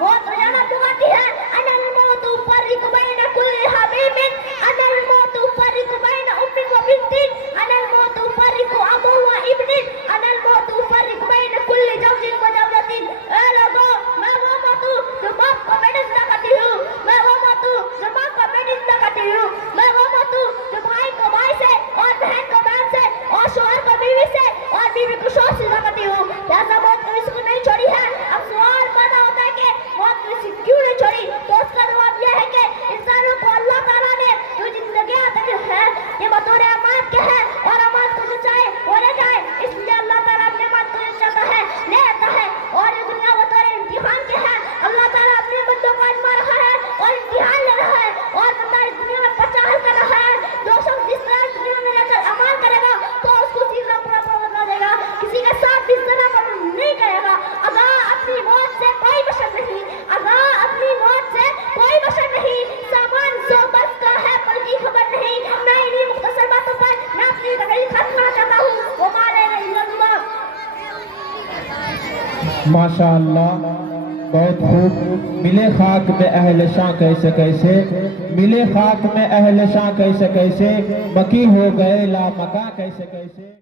मौत रोजाना बुलाती है। अनल मौत उफर्रिकु बैन कुल्ली हबीबिन, अनल मौत उफर्रिकु बैन उम्मिन व बिन्तिन, अनल मौत उफर्रिकु अबू व इब्निन, अनल मौत उफर्रिकु बैन कुल्ली ज़ौजिन व ज़ौजतिन। ए लोगों, मैं वो मौत हूँ जो बाप को बेइज्जत करती हूँ, मैं वो मौत हूँ जो माँ को बेइज्जत करती हूँ, मैं वो मौत हूँ जो भाई को भाई से और बहन को बहन से और शौहर को बीवी से और बीवी को शौहर से करती हूँ। ऐसा मौत किसी को नहीं छोड़ी है। अब सवाल पैदा होता है कि मौत किसी क्यों नहीं छोड़ी, तो उसका जवाब यह है कि इंसानों को अल्लाह ताला ने जो जिंदगी अता की है ये बतौर अमानत के है, और अमानत को जो चाहे वो ले जाए, इसलिए अल्लाह ताला अपने अमानत को चाहता है ले आता है। और ये दुनिया बतौर इम्तिहान के है, अल्लाह ताला अपने बंदों को आजमा रहा है और इम्तिहान ले रहा है, और बंदा इस दुनिया में पचास कर रहा है। जो शख्स जिस तरह इस दुनिया में रहकर अमान करेगा तो उसको चीज का पूरा बदला देगा, किसी के साथ इस तरह का नहीं करेगा। अगर अपनी मौत से कोई बशर नहीं, अगर अपनी मौत से कोई बशर नहीं, सामान सोबत का है पल की खबर नहीं। मैं इन्हीं मुख्तसर बातों पर मैं अपनी तकरीर खत्म करना चाहता हूँ। वो मारे माशाअल्लाह, बहुत खूब। मिले खाक में अहले शाह कैसे कैसे, मिले खाक में अहले शाह कैसे कैसे, मकी हो गए ला मका कैसे कैसे।